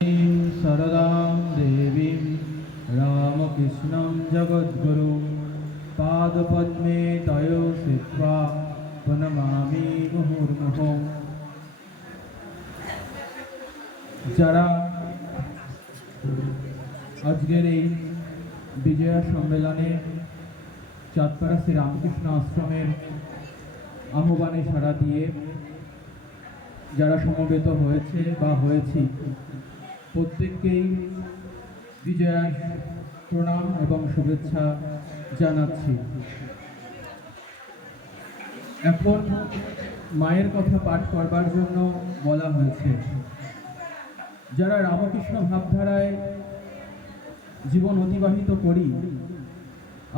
सरदां देवीं रामकृष्णं जगद्गुरुं पादपद्मे तयो स्थित्वा प्रणमामि मुहुर्मुहुः। যারা আজকের এই বিজয়া সম্মেলনে চাঁদপাড়া শ্রী রামকৃষ্ণ আশ্রমের আহ্বানে সাড়া দিয়ে যারা সমবেত হয়েছে বা হয়েছি, প্রত্যেককেই বিজয়ার প্রণাম এবং শুভেচ্ছা জানাচ্ছি। এখন মায়ের কথা পাঠ করবার জন্য বলা হয়েছে। যারা রামকৃষ্ণ ভাবধারায় জীবন অতিবাহিত করি,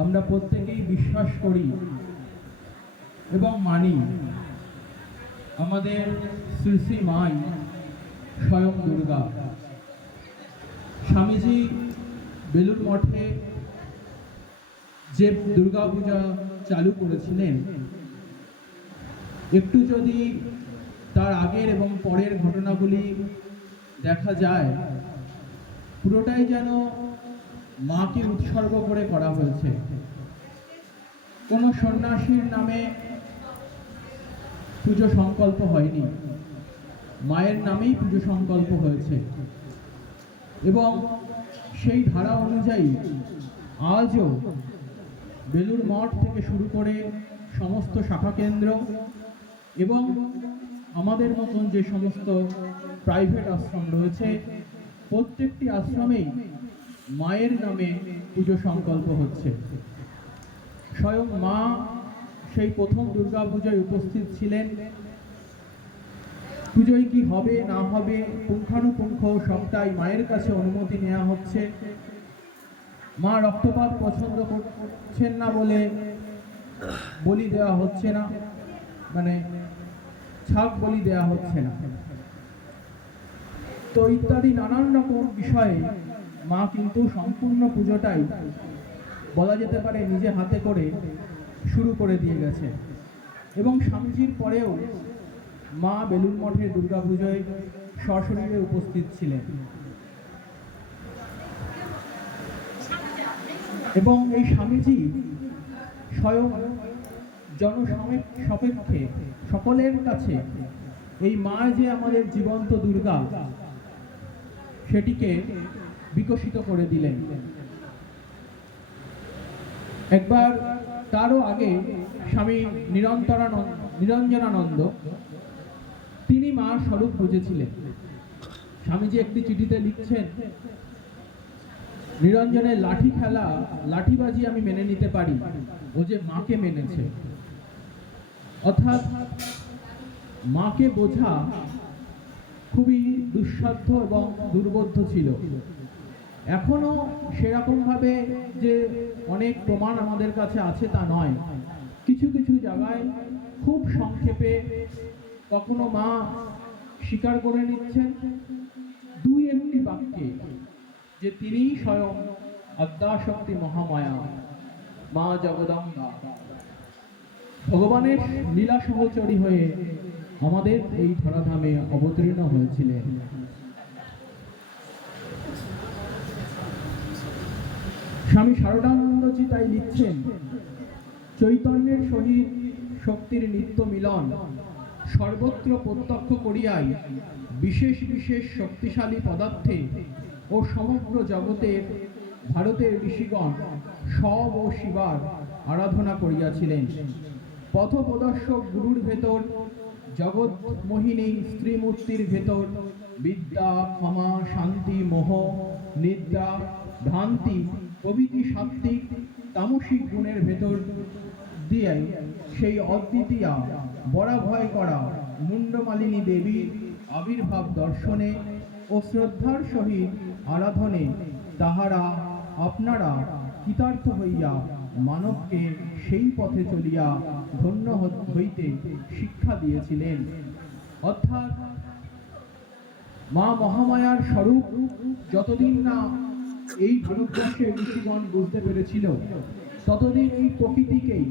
আমরা প্রত্যেকেই বিশ্বাস করি এবং মানি আমাদের শ্রী শ্রী মাই স্বয়ং দুর্গা। স্বামীজি বেলুড় মঠে যে দুর্গা পূজা চালু করেছিলেন, একটু যদি তার আগের এবং পরের ঘটনাগুলি দেখা যায়, পুরোটাই যেন মাকে উৎসর্গ করে করা হয়েছে। কোনো সন্ন্যাসীর নামে পুজো সংকল্প হয়নি, মায়ের নামেই পুজো সংকল্প হয়েছে। এবং সেই ধারা অনুযায়ী আজও বেলুড় মঠ থেকে শুরু করে সমস্ত শাখা কেন্দ্র এবং আমাদের মতন যে সমস্ত প্রাইভেট আশ্রম রয়েছে, প্রত্যেকটি আশ্রমেই মায়ের নামে পুজো সংকল্প হচ্ছে। স্বয়ং মা সেই প্রথম দুর্গা পূজায় উপস্থিত ছিলেন। পুজোয় কি হবে না হবে পুঙ্খানুপুঙ্খ সবটাই মায়ের কাছে অনুমতি নেওয়া হচ্ছে। মা রক্তপাত পছন্দ করছেন না বলে বলি দেওয়া হচ্ছে না, মানে ছাগ বলি দেওয়া হচ্ছে না, তো ইত্যাদি নানান রকম বিষয়ে মা কিন্তু সম্পূর্ণ পুজোটাই বলা যেতে পারে নিজে হাতে করে শুরু করে দিয়ে গেছে। এবং স্বামীজির পরেও মা বেলুড় মঠের দুর্গা পুজোয় সশরীরে উপস্থিত ছিলেন। এবং এই স্বামীজি স্বয়ং জনসাপেক্ষে সকলের কাছে এই মা যে আমাদের জীবন্ত দুর্গা, সেটিকে বিকশিত করে দিলেন। একবার তারও আগে স্বামী নিরঞ্জনানন্দ তিনি মার স্বরূপ বুঝেছিলেন। স্বামীজি একটি চিঠিতে লিখছেন, নিরঞ্জনের লাঠি খেলা, লাঠিবাজি আমি মেনে নিতে পারি, ও যে মাকে মেনেছে। অর্থাৎ মাকে বোঝা খুবই দুঃসাধ্য এবং দুর্বোধ্য ছিল। এখনো সেরকম ভাবে যে অনেক প্রমাণ আমাদের কাছে আছে তা নয়। কিছু কিছু জায়গায় খুব সংক্ষেপে কখনো মা স্বীকার করে নিচ্ছেন দুই একটি বাক্যে যে তিনি স্বয়ং আদ্যাশক্তি মহামায়া মা জগদম্বা, ভগবানের লীলা সহচরী হয়ে আমাদের এই ধরাধামে অবতীর্ণ হয়েছিলেন। স্বামী শারদানন্দজি তাই লিখছেন, চৈতন্যের সহিত শক্তির নিত্য মিলন সর্বত্র প্রত্যক্ষ করিয়াই বিশেষ বিশেষ শক্তিশালী পদার্থে ও সমগ্র জগতের ভারতের ঋষিগণ সব ও শিবার আরাধনা করিয়াছিলেন। পথপ্রদর্শক গুরুর ভেতর, জগৎ মোহিনী স্ত্রীমূর্তির ভেতর বিদ্যা, ক্ষমা, শান্তি, মোহ, নিদ্রা, ভ্রান্তি প্রভৃতি সাত্ত্বিক তামসিক গুণের ভেতর দিয়ে সেই অদ্বিতীয়া বরাভয় করা মুন্ডমালিনী দেবীর আবির্ভাব দর্শনে ও শ্রদ্ধার সহিত আরাধনে তাহারা আপনারা কৃতার্থ হইয়া মানবকে সেই পথে চলিয়া ধন্য হইতে শিক্ষা দিয়েছিলেন। অর্থাৎ মা মহামায়ার স্বরূপ যতদিন না এই ভারতবর্ষের ঋষিগণ বুঝতে পেরেছিল, ততদিন এই প্রকৃতিকেই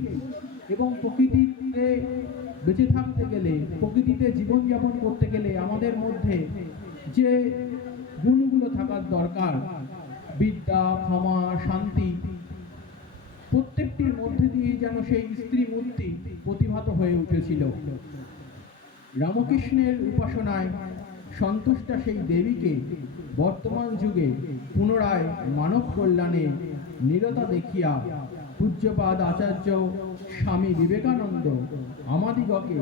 এবং প্রকৃতিতে বেঁচে থাকতে গেলে, প্রকৃতিতে জীবনযাপন করতে গেলে আমাদের মধ্যে যে গুণ দরকার, বিদ্যা, ক্ষমা, শান্তি, প্রত্যেকটির মধ্যে দিয়ে যেন সেই স্ত্রী মূর্তি প্রতিভাত হয়ে উঠেছিল। রামকৃষ্ণের উপাসনায় সন্তুষ্টা সেই দেবীকে বর্তমান যুগে পুনরায় মানব কল্যাণে নিরতা দেখিয়া পূজ্যপাদ আচার্য স্বামী বিবেকানন্দ আমাদিগকে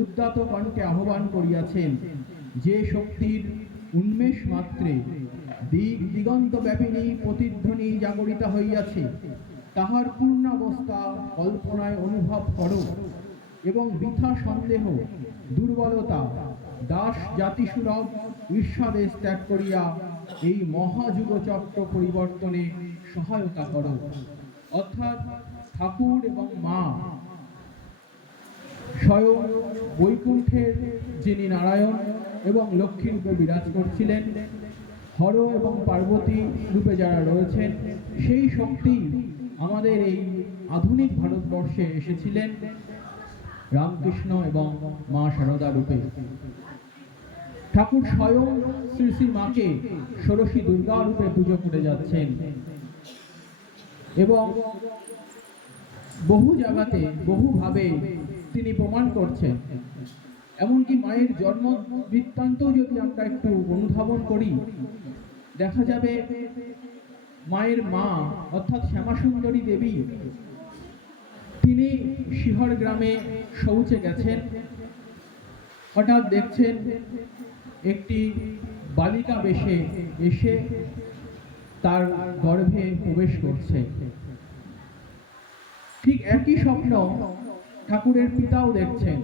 উদ্যত কণ্ঠে আহ্বান করিয়াছেন, যে শক্তির উন্মেষ মাত্রে দিক দিগন্ত ব্যাপিনী প্রতিধ্বনি জাগরিত হইয়াছে, তাহার পূর্ণাবস্থা কল্পনায় অনুভব করো এবং বৃথা সন্দেহ, দুর্বলতা, দাস জাতিসুলভ ঈর্ষাদেশ ত্যাগ করিয়া এই মহাযুগ চক্র পরিবর্তনে সহায়তা করো। অর্থাৎ ঠাকুর এবং মা স্বয়ং বৈকুণ্ঠের যিনি নারায়ণ এবং লক্ষ্মী রূপে বিরাজ করছিলেন, হর এবং পার্বতী রূপে যারা রয়েছেন, সেই শক্তি আমাদের এই আধুনিক ভারতবর্ষে এসেছিলেন রামকৃষ্ণ এবং মা সারদা রূপে। ঠাকুর স্বয়ং শ্রী শ্রী মাকে ষোড়শী দুর্গা রূপে পুজো করে যাচ্ছেন এবং বহু জায়গাতে বহুভাবে তিনি প্রমাণ করছেন। এমনকি মায়ের জন্ম বৃত্তান্ত যদি আমরা একটু অনুধাবন করি, দেখা যাবে মায়ের মা অর্থাৎ শ্যামাসুন্দরী দেবী তিনি শিহর গ্রামে শৌচে গেছেন। হঠাৎ দেখছেন একটি বালিকা বেশে এসে তার গর্ভে প্রবেশ করছে। ঠিক একই স্বপ্ন ঠাকুরের পিতাও দেখছেন।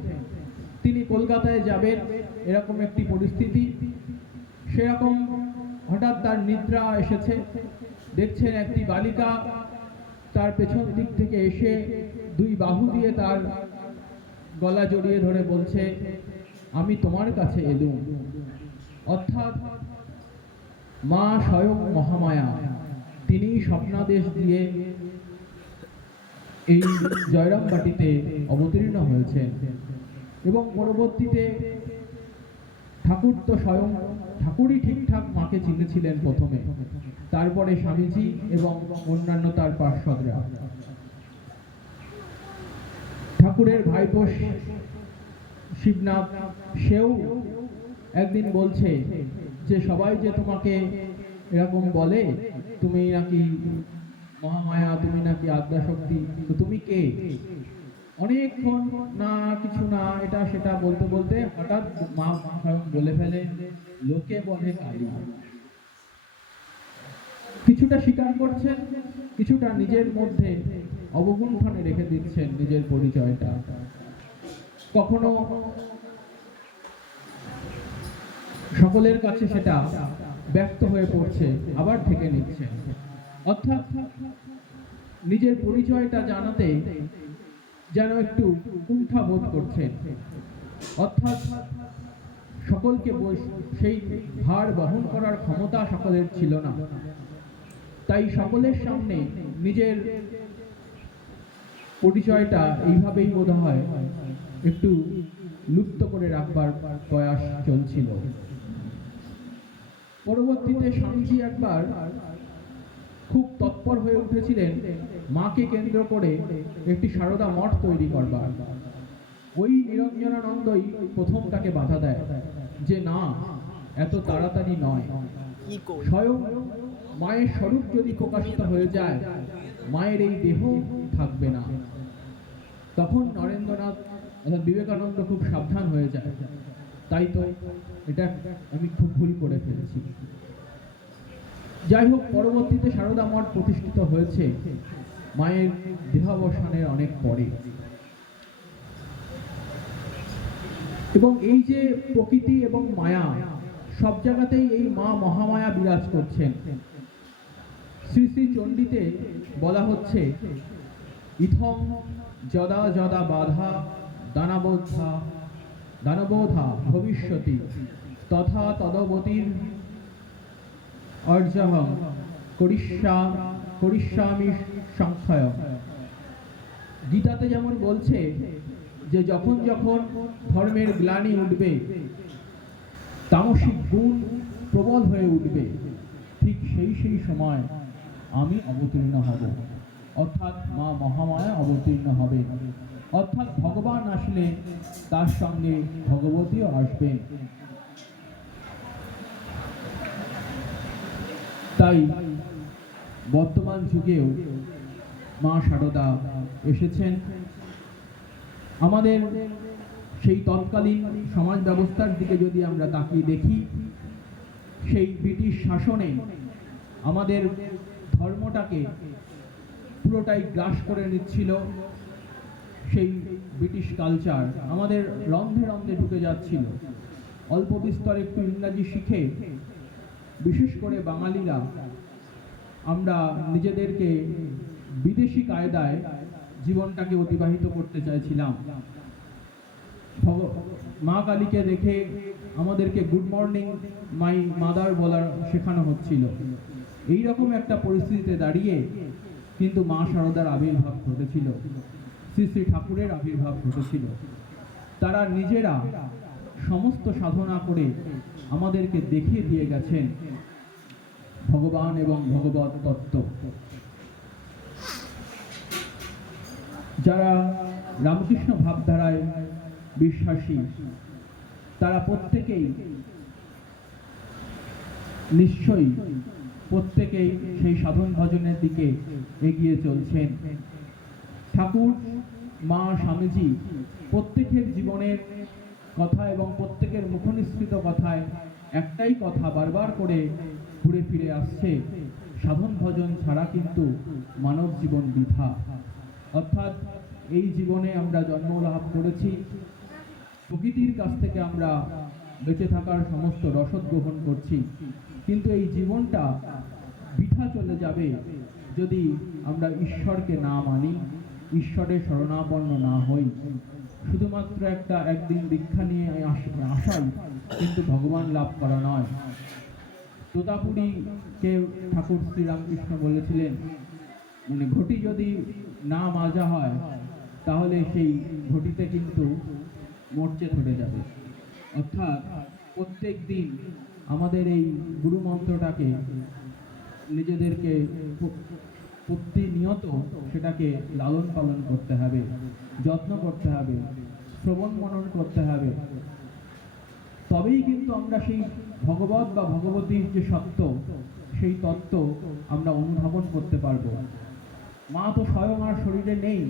তিনি কলকাতায় যাবেন, এরকম একটি পরিস্থিতি, সেরকম হঠাৎ তার নিদ্রা এসেছে। দেখছেন একটি বালিকা তার পেছন দিক থেকে এসে দুই বাহু দিয়ে তার গলা জড়িয়ে ধরে বলছে, আমি তোমার কাছে এলুম। অর্থাৎ মা স্বয়ং মহামায়া, তিনি স্বপ্নাদেশ দিয়ে এই জয়রামবাটিতে অবতীর্ণ হয়েছেন এবং পরবর্তীতে ঠাকুর তো স্বয়ং ঠাকুরই ঠিকঠাক মাকে চিনেছিলেন প্রথমে, তারপরে স্বামীজি এবং অন্যান্য তার পার্শ্বদরা। ঠাকুরের ভাইপো শিবনাথ, সেও একদিন বলছে যে সবাই যে তোমাকে এরকম বলে, তুমি নাকি মহামায়া, তুমি নাকি আদ্যাশক্তি, তো তুমি কে? অনেকক্ষণ না কিছু না এটা সেটা বলতে বলতে হঠাৎ মা বলে ফেলে, লোকে বলে কালী। কিছুটা স্বীকার করছেন, কিছুটা নিজের মধ্যে অবগুণ্ঠনে রেখে দিচ্ছেন নিজের পরিচয়টা। কখনো সকলের কাছে সেটা ব্যক্ত হয়ে পড়ছে, আবার ঢেকে নিচ্ছেন। অর্থাৎ নিজের পরিচয়টা জানাতে যেন একটু কুণ্ঠা বোধ করছেন। অর্থাৎ সকলকে সেই ভার বহন করার ক্ষমতা সকলের ছিল না, তাই সকলের সামনে নিজের পরিচয়টা এইভাবেই বোধ হয় একটু লুপ্ত করে রাখবার প্রয়াস চলছিল। পরবর্তীতে স্বামীজি একবার খুব তৎপর হয়ে উঠেছিলেন মাকে কেন্দ্র করে একটি সারদা মঠ তৈরি করবার। ওই নিরঞ্জনানন্দই প্রথম তাকে বাধা দেয় যে না, এত তাড়াতাড়ি নয়, স্বয়ং মায়ের স্বরূপ যদি প্রকাশিত হয়ে যায়, মায়ের এই দেহ থাকবে না। তখন নরেন্দ্রনাথ অর্থাৎ বিবেকানন্দ খুব সাবধান হয়ে যায়, তাই তো এটা আমি খুব ভুল করে ফেলেছি। যাই হোক, পরবর্তীতে সারদা মঠ প্রতিষ্ঠিত হয়েছে মায়ের দেহাবসানের অনেক পরে। এবং এই যে প্রকৃতি এবং মায়া, সব জায়গাতেই এই মা মহামায়া বিরাজ করছেন। শ্রী শ্রী চণ্ডীতে বলা হচ্ছে, ইথং যদা যদা বাধা দানবোধা ভবিষ্যতি তথা তদবতীর অর্জহং করিষ্যামি সংখ্যায়। গীতাতে যেমন বলছে যে যখন যখন ধর্মের গ্লানি উঠবে, তামসিক গুণ প্রবল হয়ে উঠবে, সময় আমি অবতীর্ণ হব, অর্থাৎ মা মহামায়া অবতীর্ণ হবে, অর্থাৎ ভগবান আসলে তার সঙ্গে ভগবতীও আসবেন। তাই বর্তমান যুগেও মা শারদা এসেছেন। আমাদের সেই তৎকালীন সমাজ ব্যবস্থার দিকে যদি আমরা তাকিয়ে দেখি, সেই ব্রিটিশ শাসনে আমাদের ধর্মটাকে পুরোটাই গ্রাস করে নিচ্ছিল। সেই ব্রিটিশ কালচার আমাদের রন্ধে রন্ধে ঢুকে যাচ্ছিল। অল্প বিস্তর একটু ইংরাজি শিখে, বিশেষ করে বাঙালিরা আমরা নিজেদেরকে বিদেশি কায়দায় জীবনটাকে অতিবাহিত করতে চাইছিলাম। মা কালীকে দেখে আমাদেরকে গুড মর্নিং মাই মাদার বলার শেখানো হচ্ছিল। এইরকম একটা পরিস্থিতিতে দাঁড়িয়ে কিন্তু মা শারদার আবির্ভাব ঘটেছিল, শ্রী শ্রী ঠাকুরের আবির্ভাব ঘটেছিল। তারা নিজেরা সমস্ত সাধনা করে আমাদেরকে দেখিয়ে দিয়ে গেছেন ভগবান এবং ভগবত তত্ত্ব। যারা রামকৃষ্ণ ভাবধারায় বিশ্বাসী, তারা প্রত্যেকেই নিশ্চয়ই প্রত্যেকেই সেই সাধন ভজনের দিকে এগিয়ে চলছেন। ঠাকুর, মা, স্বামীজি প্রত্যেকের জীবনের কথা এবং প্রত্যেকের মুখনিসৃত কথায় একটাই কথা বারবার করে ঘুরে ফিরে আসছে, সাধন ভজন ছাড়া কিন্তু মানব জীবন বৃথা। অর্থাৎ এই জীবনে আমরা জন্ম লাভ করেছি, প্রকৃতির কাছ থেকে আমরা বেঁচে থাকার সমস্ত রসদ গ্রহণ করছি, কিন্তু এই জীবনটা বৃথা চলে যাবে যদি আমরা ঈশ্বরকে না মানি, ঈশ্বরের শরণাপন্ন না হই। শুধুমাত্র একদিন দীক্ষা নিয়ে আসাই কিন্তু ভগবান লাভ করা নয়। তোতাপুরীকে ঠাকুর শ্রীরামকৃষ্ণ বলেছিলেন, মানে ঘটি যদি না মাজা হয় তাহলে সেই ঘটিতে কিন্তু মরচে ধরে যাবে। অর্থাৎ প্রত্যেক দিন আমাদের এই গুরু মন্ত্রটাকে নিজেদেরকে প্রতিনিয়ত সেটাকে লালন পালন করতে হবে, যত্ন করতে হবে, শ্রবণ মনন করতে হবে। তবেই কিন্তু আমরা সেই ভগবত বা ভগবতীর যে সত্য, সেই তত্ত্ব আমরা অনুধাবন করতে পারবো। মা তো স্বয়ং আর শরীরে নেই,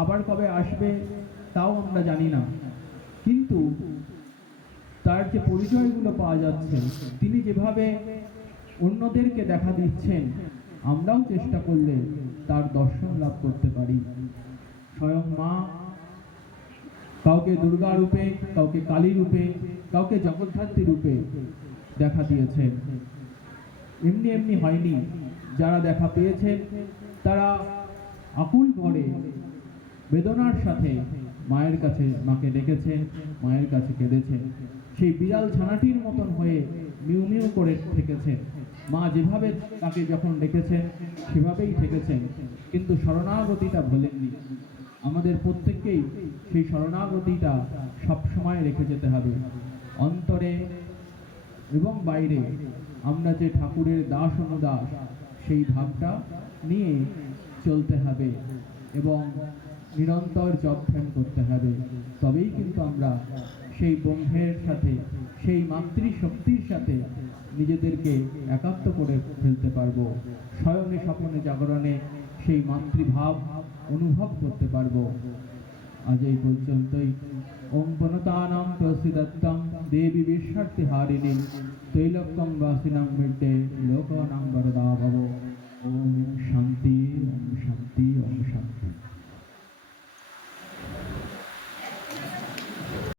আবার কবে আসবে তাও আমরা জানি না, কিন্তু তার যে পরিচয়গুলো পাওয়া যাচ্ছে, তিনি যেভাবে অন্যদেরকে দেখা দিচ্ছেন, আমরাও চেষ্টা করলে তার দর্শন লাভ করতে পারি। স্বয়ং মা কাউকে দুর্গা রূপে, কাউকে কালী রূপে, কাউকে জগদ্ধাত্রী রূপে দেখা দিয়েছেন। এমনি এমনি হয়নি, যারা দেখা পেয়েছেন তারা আকুল ভরে বেদনার সাথে মায়ের কাছে মাকে ডেকেছেন, মায়ের কাছে কেঁদেছেন। সেই বিড়াল ছানাটির মতন হয়ে মিউ মিউ করে থেকেছেন। মা যেভাবে তাকে যখন ডেকেছেন সেভাবেই থেকেছেন, কিন্তু শরণাগতিটা ভোলেননি। আমাদের প্রত্যেককেই সেই শরণাগতিটা সবসময় রেখে যেতে হবে। অন্তরে এবং বাইরে আমরা যে ঠাকুরের দাস অনুদাস, সেই ভাবটা নিয়ে চলতে হবে এবং নিরন্তর জপ ধ্যান করতে হবে। তবেই কিন্তু আমরা সেই ব্রহ্মের সাথে, সেই মাতৃশক্তির সাথে নিজেদেরকে একাত্ম করে ফেলতে পারবো। শয়নে স্বপনে জাগরণে সেই মাতৃভাব অনুভব করতে পারবো। আজ এই পর্যন্তই। ওম বনতানাং প্রসিদত্তং দেবী বিশ্বর্তি হারিণী তৈলক্যং বাসিনাং মৃত্যে লোকানাং বরদা ভব। ওম শান্তি।